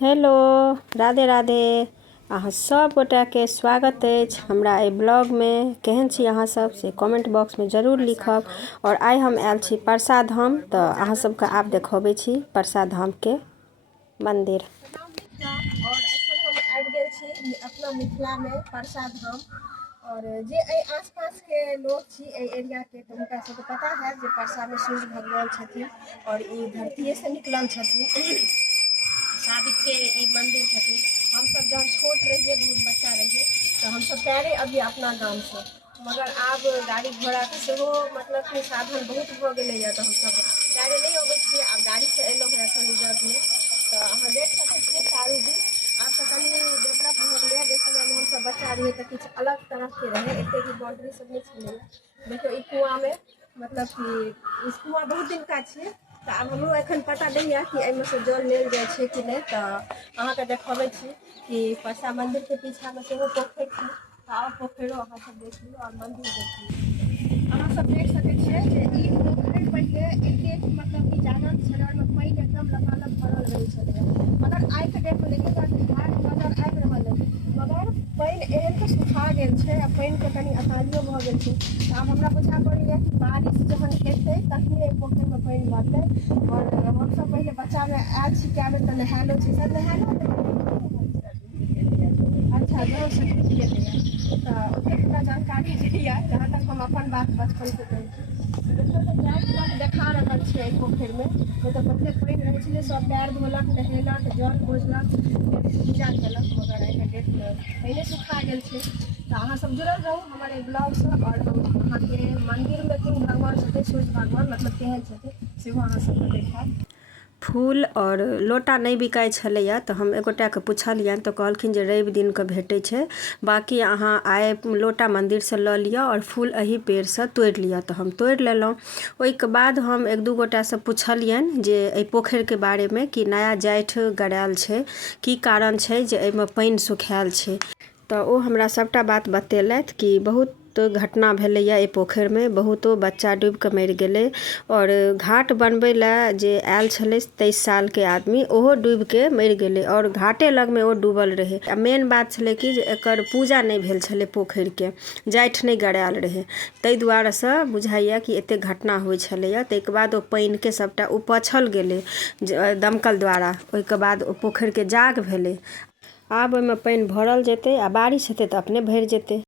Hello, Radhe Radhe. अहाँ सब गोटा के स्वागत अछि हमरा ए ब्लॉग में। केहन छी अहाँ सब से कमेंट बॉक्स में जरूर लिखब। और आइ हम आयल छी परसा धाम, तो अहाँ सबके आब देखबै छी परसा धाम के मंदिर। और एखन हम आबि गेल छी अपना मिथिला में परसा धाम। और जे आसपास के लोग छी एरिया के तो हुनका सबके पता है जे परसा में सूर्य भगवान छथिन और ई धरतीये से निकलल छथिन। साबित के ई मंदिर छथिन। हम सब जब छोट रहिए, बहुत बच्चा रहिए, तो हम सब पैरे अभी अपना गांव से, मगर अब गाड़ी घोड़ा के सेहो मतलब कि साधन बहुत भ गेलै है, तो हम सब पैरे नहीं अबै छियै, अब गाड़ी से एलौ है एखन रिजर्व में। तो अहाँ देख सकै छियै चारू दिस आब तऽ कनी डेवलप भऽ गेलै। जे समय में हम सब बच्चा रहिए तऽ किछु अलग तरह के रहे, एते भी बाउंड्री सब नहीं छलै। देखियो ई कुआं में मतलब कि इस कुआं बहुत दिन का छियै, तो आब हमरो एखन पता नहीं है कि एहिमे से जल लेल जाइ छै कि नहीं। तो अहाँ के देखबै छी कि परसा मंदिर के पीछा में सेहो पोखरि छै, और पोखरियो अहाँ सब देख लियौ और मंदिर देख लियौ। अहाँ सब देख सकै छियै जे ई पोखरि पहिले एतेक मतलब कि जानल छलै में पानि एकदम लबालब भरल रहै छलै, मगर आइ के डेट में देखियौ घाट नजर आबि रहल है, मगर पानि एहन तऽ सुखा गेल छै आ पानि के कनी अकालियो भऽ गेल छै। तऽ आब हमरा बुझा पड़ैया कि बारिश जखन हेतै तखने एहि पोखरि में पानि बढ़तै। और हम सब पहिले बच्चा में आयल छी कए बेर तऽ नहायलो छी, सब नहायलो अच्छा जरूर सर्टिफिकेट लिअ तऽ ओतेक हमरा जानकारी नहीं है, जहाँ तक हम अपन बात बचपन से कहै छी। देखा रहल छियै एहि पोखरि में तऽ पहिले पानि रहै छलै, सब पैर धोलक, नहेलक, जल बोझलक, पूजा केलक, मगर एहि डेट में पहिले सुखा गेल छै। तो अहाँ सब जुड़ल रहू हमारे ब्लॉग से, और हम अहाँ के मंदिर में कोन भगवान छथिन, सूर्य भगवान मतलब केहन छथिन सेहो अहाँ सबके देखायब। फूल और लोटा नहीं बिकाय छलैया, तो हम एगोटा के पुछलियनि तो कहलखिन जे रवि दिन के भेटै छै, बाकी अहाँ आइ लोटा मंदिर से लऽ लिअ और फूल एही पेड़ से तोड़ि लिअ। तो हम तोड़ि लेलहुँ। ओहिके बाद हम एक दू गोटा से पुछलियनि जे एहि पोखरि के बारे में कि नया जाइठ गड़ायल छै, की कारण छै जे एहिमे पानि सुखायल छै। तो ओ हमरा सबटा बात बतेलथि कि बहुत घटना भेलैया एहि पोखरि में, बहुतो बच्चा डूबि कऽ मरि गेलै, और घाट बनबै लए जे आयल छलै 23 साल के आदमी, ओहो डूबि के मरि गेलै, और घाटे लग में ओ डूबल रहै। आ मेन बात छलै कि जे एकर पूजा नहीं भेल छलै पोखरि के, जाइठ नहीं गड़ायल रहै, ताहि दुआरे से बुझाइया कि एते घटना होइ छलैया। ताहिके बाद ओ पानि के सबटा उपछल गेलै दमकल द्वारा, ओहिके बाद ओ पोखरि के जाग भेलै। आब ओहिमे पानि भरल जेतै आ बारिश हेतै तऽ अपने भरि जेतै।